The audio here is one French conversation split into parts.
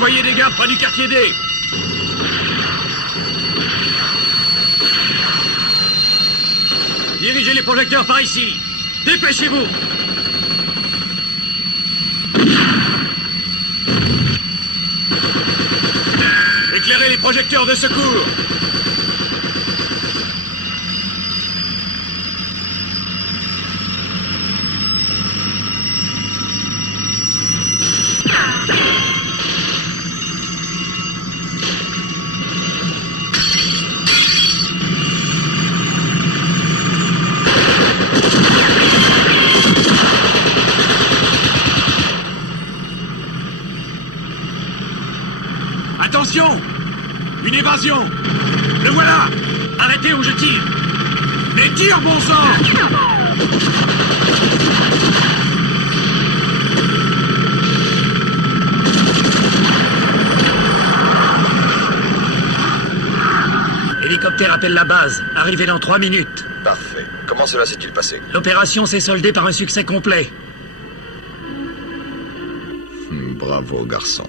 Envoyez des gars près du quartier D. Dirigez les projecteurs par ici. Dépêchez-vous. Éclairez les projecteurs de secours. Attention! Une évasion! Le voilà! Arrêtez ou je tire! Mais tire, bon sang! Hélicoptère appelle la base. Arrivez dans 3 minutes. Parfait. Comment cela s'est-il passé? L'opération s'est soldée par un succès complet. Bravo, garçon.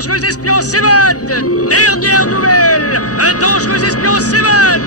dangereux espion s'évade! Dernière nouvelle! Un dangereux espion s'évade!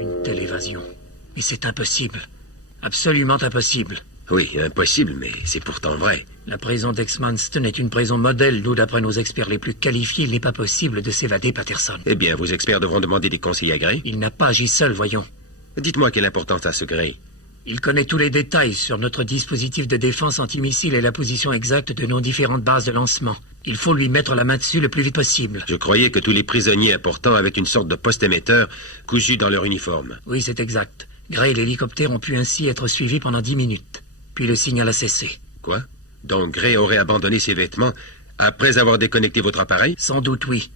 Une telle évasion. Mais c'est impossible. Absolument impossible. Oui, impossible, mais c'est pourtant vrai. La prison d'Exmanston est une prison modèle, d'où d'après nos experts les plus qualifiés, il n'est pas possible de s'évader, Patterson. Eh bien, vos experts devront demander des conseils à Gray. Il n'a pas agi seul, voyons. Dites-moi quelle importance a ce Gray. Il connaît tous les détails sur notre dispositif de défense antimissile et la position exacte de nos différentes bases de lancement. Il faut lui mettre la main dessus le plus vite possible. Je croyais que tous les prisonniers importants avaient une sorte de poste émetteur cousu dans leur uniforme. Oui, c'est exact. Gray et l'hélicoptère ont pu ainsi être suivis pendant 10 minutes. Puis le signal a cessé. Quoi? Donc Gray aurait abandonné ses vêtements après avoir déconnecté votre appareil? Sans doute, oui.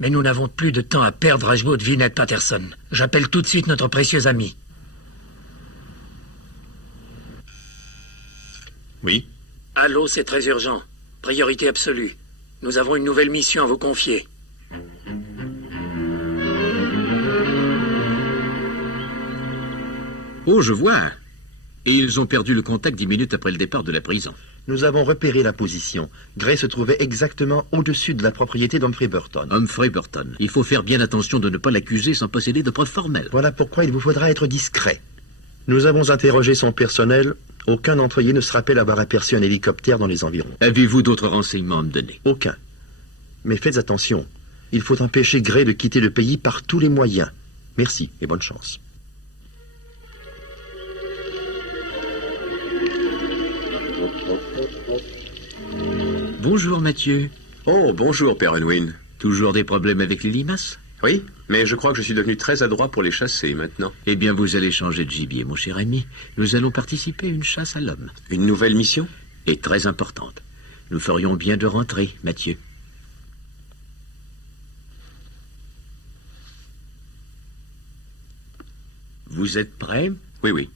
Mais nous n'avons plus de temps à perdre à jouer au devinette, Patterson. J'appelle tout de suite notre précieux ami. Oui? Allô, c'est très urgent. Priorité absolue. Nous avons une nouvelle mission à vous confier. Oh, je vois. Et ils ont perdu le contact 10 minutes après le départ de la prison. Nous avons repéré la position. Gray se trouvait exactement au-dessus de la propriété d'Humphrey Burton. Humphrey Burton. Il faut faire bien attention de ne pas l'accuser sans posséder de preuves formelles. Voilà pourquoi il vous faudra être discret. Nous avons interrogé son personnel. Aucun d'entre eux ne se rappelle avoir aperçu un hélicoptère dans les environs. Avez-vous d'autres renseignements à me donner? Aucun. Mais faites attention. Il faut empêcher Gray de quitter le pays par tous les moyens. Merci et bonne chance. Bonjour, Mathieu. Oh, bonjour, Père Unwin. Toujours des problèmes avec les limaces? Oui, mais je crois que je suis devenu très adroit pour les chasser maintenant. Eh bien, vous allez changer de gibier, mon cher ami. Nous allons participer à une chasse à l'homme. Une nouvelle mission? Et très importante. Nous ferions bien de rentrer, Mathieu. Vous êtes prêt? Oui, oui.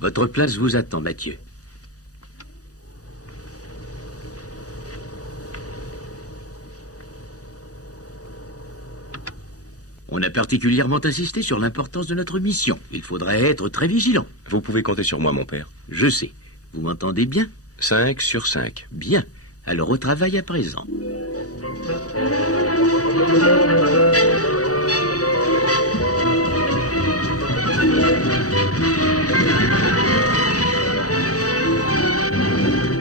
Votre place vous attend, Mathieu. On a particulièrement insisté sur l'importance de notre mission. Il faudrait être très vigilant. Vous pouvez compter sur moi, mon père. Je sais. Vous m'entendez bien? 5 sur 5. Bien. Alors au travail à présent.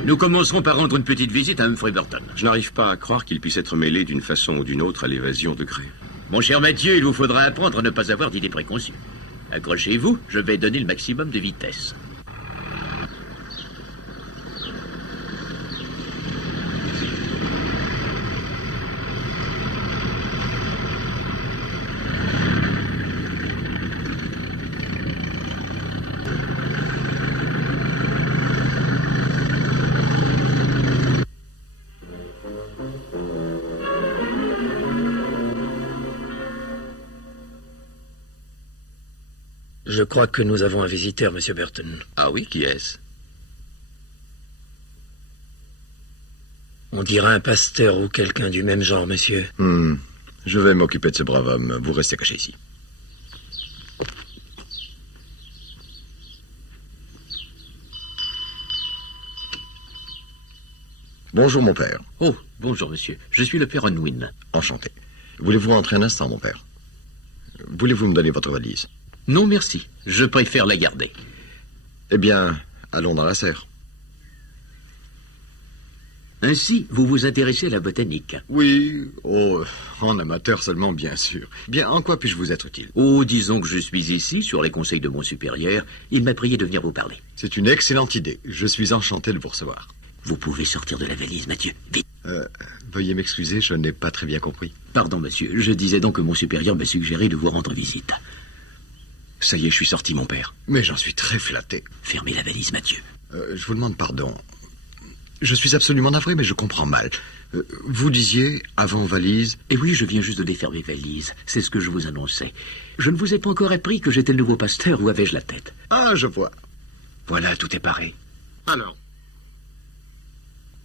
Nous commencerons par rendre une petite visite à Humphrey Burton. Je n'arrive pas à croire qu'il puisse être mêlé d'une façon ou d'une autre à l'évasion de Gray. Mon cher Mathieu, il vous faudra apprendre à ne pas avoir d'idées préconçues. Accrochez-vous, je vais donner le maximum de vitesse. Je crois que nous avons un visiteur, Monsieur Burton. Ah oui, qui est-ce? On dirait un pasteur ou quelqu'un du même genre, monsieur. Je vais m'occuper de ce brave homme. Vous restez caché ici. Bonjour, mon père. Oh, bonjour, monsieur. Je suis le père Unwin. Enchanté. Voulez-vous entrer un instant, mon père? Voulez-vous me donner votre valise? Non, merci. Je préfère la garder. Eh bien, allons dans la serre. Ainsi, vous vous intéressez à la botanique. Oui, en amateur seulement, bien sûr. Bien, en quoi puis-je vous être utile? Oh, disons que je suis ici, sur les conseils de mon supérieur. Il m'a prié de venir vous parler. C'est une excellente idée. Je suis enchanté de vous recevoir. Vous pouvez sortir de la valise, Mathieu. Vite. Veuillez m'excuser, je n'ai pas très bien compris. Pardon, monsieur. Je disais donc que mon supérieur m'a suggéré de vous rendre visite. Ça y est, je suis sorti, mon père. Mais j'en suis très flatté. Fermez la valise, Mathieu. Je vous demande pardon. Je suis absolument navré, mais je comprends mal. Vous disiez, avant valise... Eh oui, je viens juste de défaire mes valises. C'est ce que je vous annonçais. Je ne vous ai pas encore appris que j'étais le nouveau pasteur. Où avais-je la tête? Ah, je vois. Voilà, tout est paré. Alors.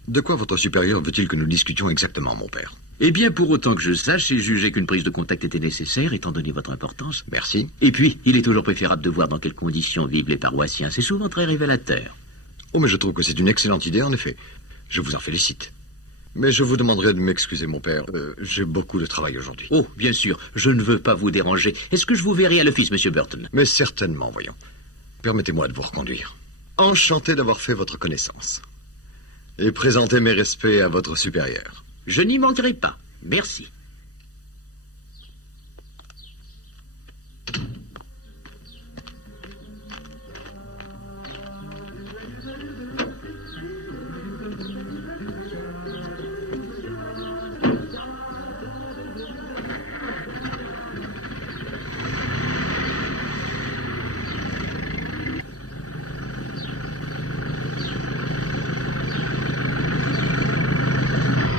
De quoi votre supérieur veut-il que nous discutions exactement, mon père? Eh bien, pour autant que je sache, j'ai jugé qu'une prise de contact était nécessaire, étant donné votre importance. Merci. Et puis, il est toujours préférable de voir dans quelles conditions vivent les paroissiens. C'est souvent très révélateur. Oh, mais je trouve que c'est une excellente idée, en effet. Je vous en félicite. Mais je vous demanderai de m'excuser, mon père. J'ai beaucoup de travail aujourd'hui. Oh, bien sûr, je ne veux pas vous déranger. Est-ce que je vous verrai à l'office, Monsieur Burton? Mais certainement, voyons. Permettez-moi de vous reconduire. Enchanté d'avoir fait votre connaissance. Et présentez mes respects à votre supérieur. Je n'y manquerai pas. Merci.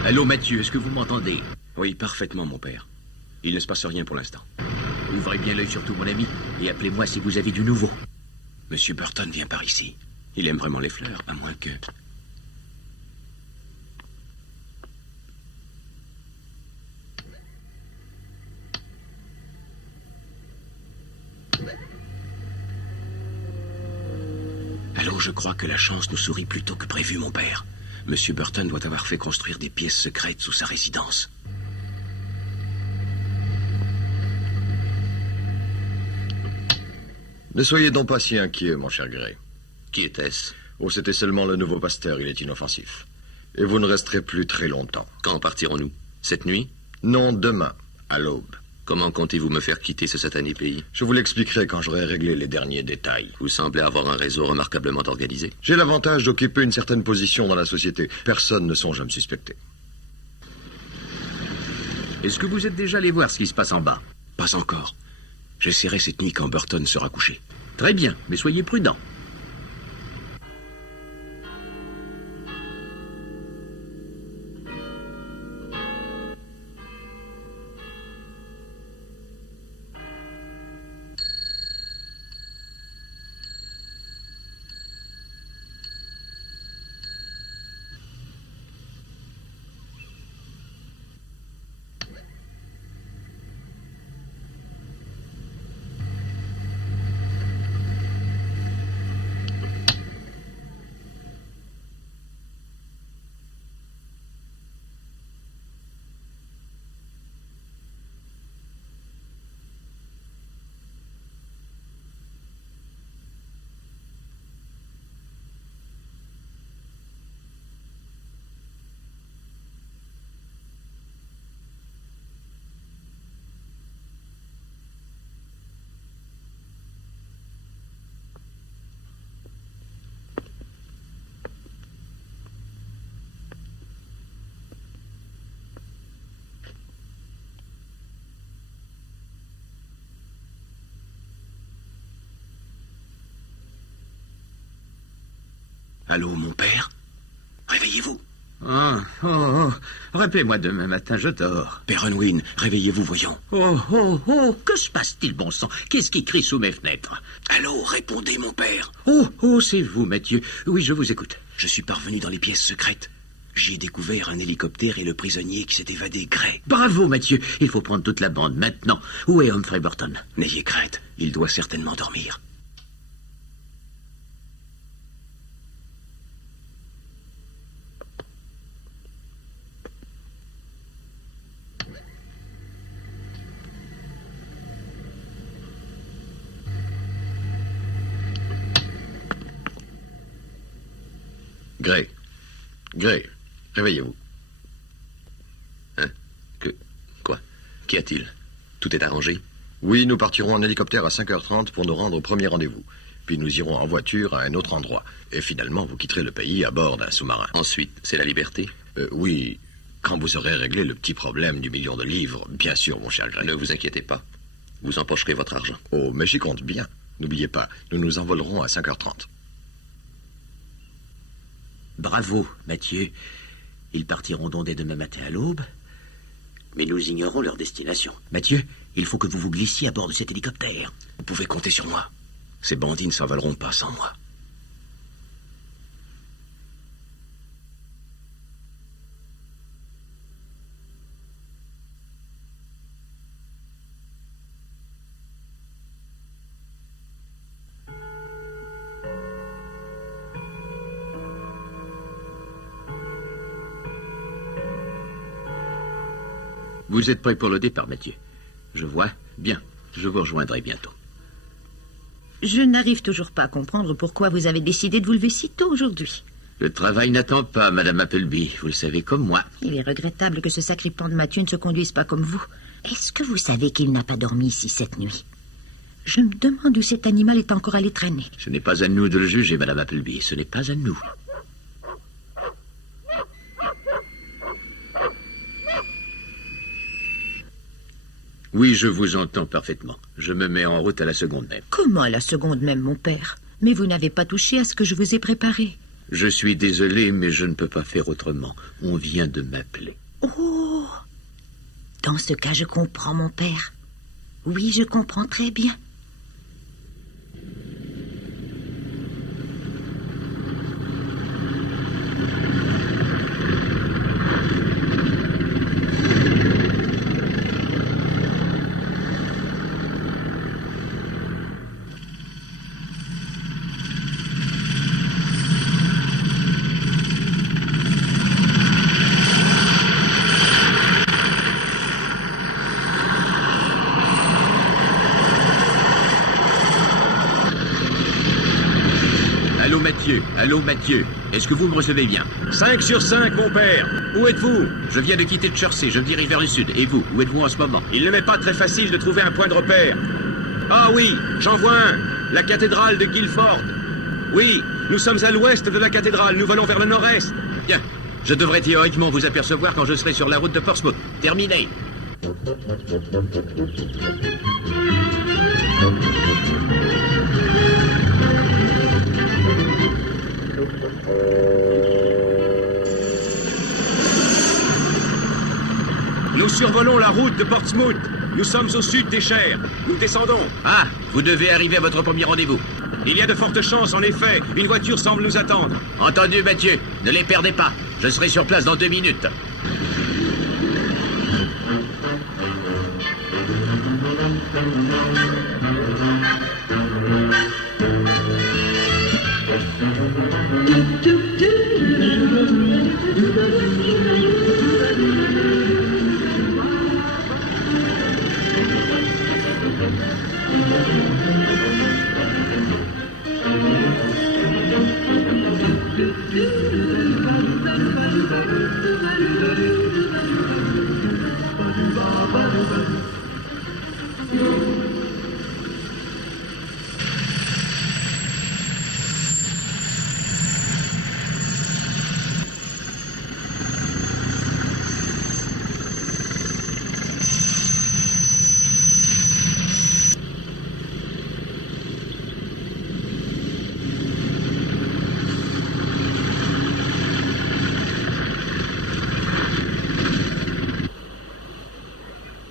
Allô, Mathieu, est-ce que vous m'entendez? Oui, parfaitement, mon père. Il ne se passe rien pour l'instant. Ouvrez bien l'œil surtout, mon ami, et appelez-moi si vous avez du nouveau. Monsieur Burton vient par ici. Il aime vraiment les fleurs, à moins que... Allô, je crois que la chance nous sourit plus tôt que prévu, mon père. Monsieur Burton doit avoir fait construire des pièces secrètes sous sa résidence. Ne soyez donc pas si inquiet, mon cher Gray. Qui était-ce? Oh, c'était seulement le nouveau pasteur, il est inoffensif. Et vous ne resterez plus très longtemps. Quand partirons-nous? Cette nuit? Non, demain, à l'aube. Comment comptez-vous me faire quitter ce satané pays? Je vous l'expliquerai quand j'aurai réglé les derniers détails. Vous semblez avoir un réseau remarquablement organisé. J'ai l'avantage d'occuper une certaine position dans la société. Personne ne songe à me suspecter. Est-ce que vous êtes déjà allé voir ce qui se passe en bas? Pas encore. J'essaierai cette nuit quand Burton sera couché. Très bien, mais soyez prudents. Allô, mon père? Réveillez-vous. Rappelez-moi demain matin, je dors. Père Unwin, réveillez-vous, voyons. Que se passe-t-il, bon sang? Qu'est-ce qui crie sous mes fenêtres? Allô, répondez, mon père. C'est vous, Mathieu. Oui, je vous écoute. Je suis parvenu dans les pièces secrètes. J'ai découvert un hélicoptère et le prisonnier qui s'est évadé, Gray. Bravo, Mathieu. Il faut prendre toute la bande maintenant. Où est Humphrey Burton? N'ayez crainte, il doit certainement dormir. Gray. Gray, réveillez-vous. Hein? Quoi? Qu'y a-t-il? Tout est arrangé? Oui, nous partirons en hélicoptère à 5h30 pour nous rendre au premier rendez-vous. Puis nous irons en voiture à un autre endroit. Et finalement, vous quitterez le pays à bord d'un sous-marin. Ensuite, c'est la liberté? Oui, quand vous aurez réglé le petit problème du million de livres, bien sûr, mon cher Gray. Ne vous inquiétez pas. Vous empocherez votre argent. Oh, mais j'y compte bien. N'oubliez pas, nous nous envolerons à 5h30. Bravo, Mathieu. Ils partiront donc dès demain matin à l'aube. Mais nous ignorons leur destination. Mathieu, il faut que vous vous glissiez à bord de cet hélicoptère. Vous pouvez compter sur moi. Ces bandits ne s'envoleront pas sans moi. Vous êtes prêt pour le départ, Mathieu? Je vois. Bien. Je vous rejoindrai bientôt. Je n'arrive toujours pas à comprendre pourquoi vous avez décidé de vous lever si tôt aujourd'hui. Le travail n'attend pas, Madame Appleby. Vous le savez comme moi. Il est regrettable que ce sacripant de Mathieu ne se conduise pas comme vous. Est-ce que vous savez qu'il n'a pas dormi ici cette nuit? Je me demande où cet animal est encore allé traîner. Ce n'est pas à nous de le juger, Madame Appleby. Ce n'est pas à nous. Oui, je vous entends parfaitement. Je me mets en route à la seconde même. Comment à la seconde même, mon père? Mais vous n'avez pas touché à ce que je vous ai préparé. Je suis désolé, mais je ne peux pas faire autrement. On vient de m'appeler. Oh! Dans ce cas, je comprends, mon père. Oui, je comprends très bien. Mathieu. Allô, Mathieu. Est-ce que vous me recevez bien? 5 sur 5, mon père. Où êtes-vous? Je viens de quitter Chertsey. Je me dirige vers le sud. Et vous? Où êtes-vous en ce moment? Il ne m'est pas très facile de trouver un point de repère. Ah oui, j'en vois un. La cathédrale de Guilford. Oui, nous sommes à l'ouest de la cathédrale. Nous volons vers le nord-est. Bien. Je devrais théoriquement vous apercevoir quand je serai sur la route de Portsmouth. Terminé. Nous survolons la route de Portsmouth. Nous sommes au sud des Chers. Nous descendons. Ah, vous devez arriver à votre premier rendez-vous. Il y a de fortes chances, en effet. Une voiture semble nous attendre. Entendu, Mathieu. Ne les perdez pas. Je serai sur place dans 2 minutes.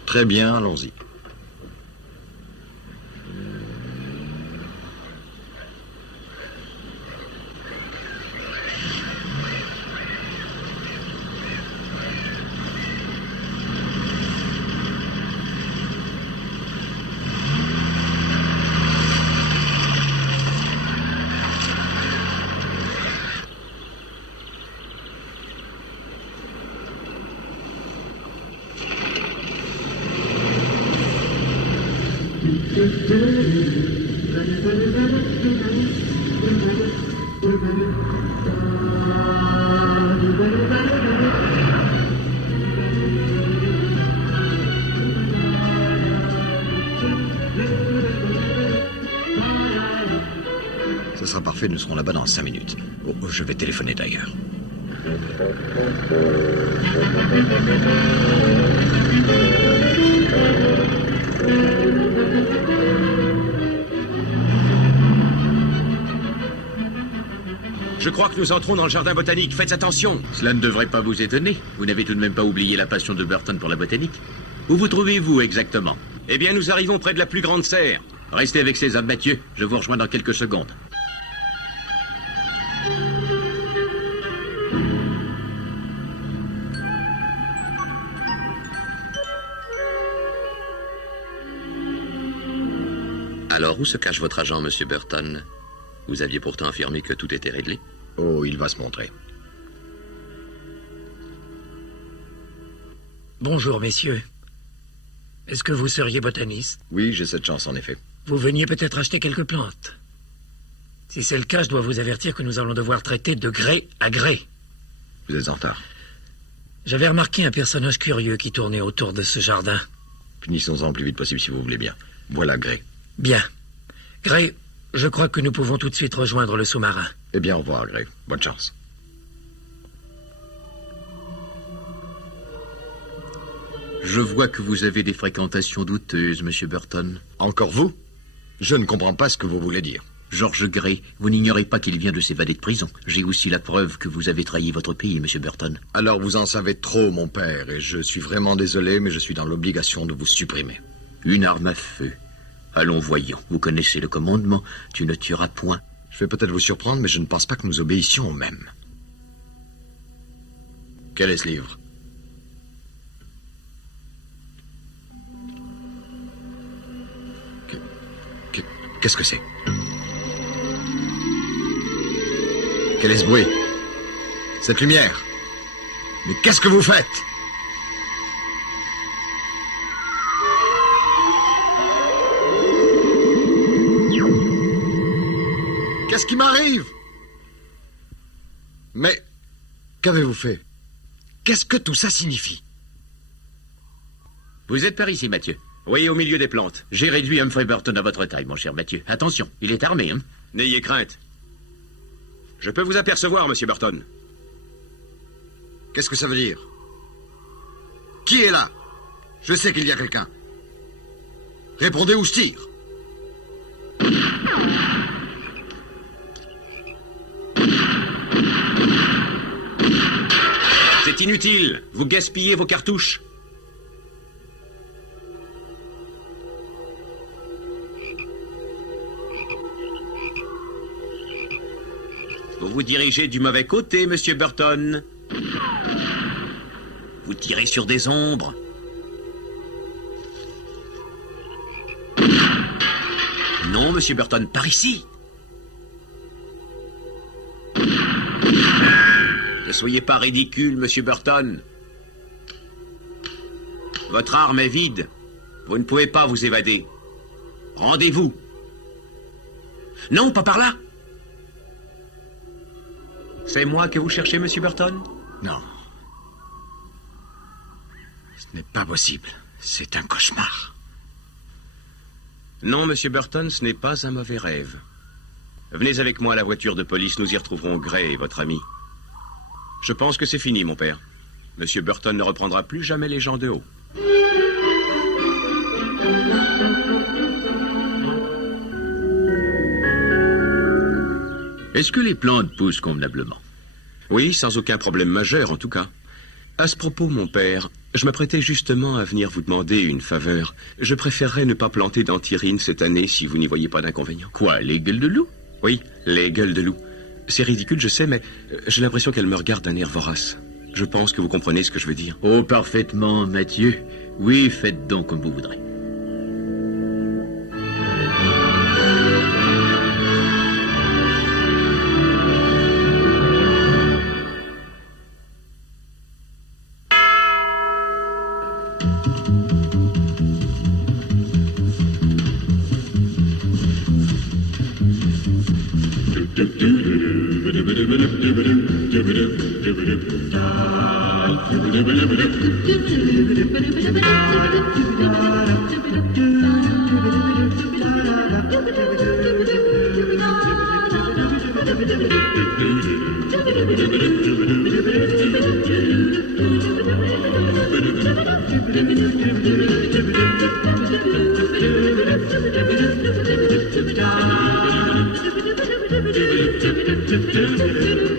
Très bien, allons-y. Ce sera parfait, nous serons là-bas dans 5 minutes. Oh, je vais téléphoner d'ailleurs. Je crois que nous entrons dans le jardin botanique. Faites attention. Cela ne devrait pas vous étonner. Vous n'avez tout de même pas oublié la passion de Burton pour la botanique. Où vous trouvez-vous exactement? Eh bien, nous arrivons près de la plus grande serre. Restez avec ces hommes, Mathieu. Je vous rejoins dans quelques secondes. Alors, où se cache votre agent, Monsieur Burton? Vous aviez pourtant affirmé que tout était réglé. Oh, il va se montrer. Bonjour, messieurs. Est-ce que vous seriez botaniste? Oui, j'ai cette chance, en effet. Vous veniez peut-être acheter quelques plantes. Si c'est le cas, je dois vous avertir que nous allons devoir traiter de gré à gré. Vous êtes en retard. J'avais remarqué un personnage curieux qui tournait autour de ce jardin. Finissons-en le plus vite possible, si vous voulez bien. Voilà, Gray. Bien. Gray, je crois que nous pouvons tout de suite rejoindre le sous-marin. Eh bien, au revoir, Gray. Bonne chance. Je vois que vous avez des fréquentations douteuses, Monsieur Burton. Encore vous? Je ne comprends pas ce que vous voulez dire. George Gray, vous n'ignorez pas qu'il vient de s'évader de prison. J'ai aussi la preuve que vous avez trahi votre pays, Monsieur Burton. Alors vous en savez trop, mon père, et je suis vraiment désolé, mais je suis dans l'obligation de vous supprimer. Une arme à feu. Allons, voyons. Vous connaissez le commandement. Tu ne tueras point. Je vais peut-être vous surprendre, mais je ne pense pas que nous obéissions aux mêmes. Quel est ce livre? Qu'est-ce que c'est? Quel est ce bruit? Cette lumière? Mais qu'est-ce que vous faites? Qu'est-ce qui m'arrive? Mais qu'avez-vous fait? Qu'est-ce que tout ça signifie? Vous êtes par ici, Mathieu. Oui, au milieu des plantes. J'ai réduit Humphrey Burton à votre taille, mon cher Mathieu. Attention, il est armé, hein? N'ayez crainte. Je peux vous apercevoir, monsieur Burton. Qu'est-ce que ça veut dire? Qui est là? Je sais qu'il y a quelqu'un. Répondez ou je tire. C'est inutile. Vous gaspillez vos cartouches. Vous vous dirigez du mauvais côté, monsieur Burton. Vous tirez sur des ombres. Non, monsieur Burton, par ici. Ne soyez pas ridicule, monsieur Burton. Votre arme est vide. Vous ne pouvez pas vous évader. Rendez-vous. Non, pas par là. C'est moi que vous cherchez, monsieur Burton? Non. Ce n'est pas possible. C'est un cauchemar. Non, monsieur Burton, ce n'est pas un mauvais rêve. Venez avec moi à la voiture de police, nous y retrouverons Gray et votre ami. Je pense que c'est fini, mon père. Monsieur Burton ne reprendra plus jamais les gens de haut. Est-ce que les plantes poussent convenablement? Oui, sans aucun problème majeur, en tout cas. À ce propos, mon père, je me prêtais justement à venir vous demander une faveur. Je préférerais ne pas planter d'anthyrine cette année si vous n'y voyez pas d'inconvénient. Quoi, les gueules de loup? Oui, les gueules de loup. C'est ridicule, je sais, mais j'ai l'impression qu'elle me regarde d'un air vorace. Je pense que vous comprenez ce que je veux dire. Oh, parfaitement, Mathieu. Oui, faites donc comme vous voudrez. Thank you.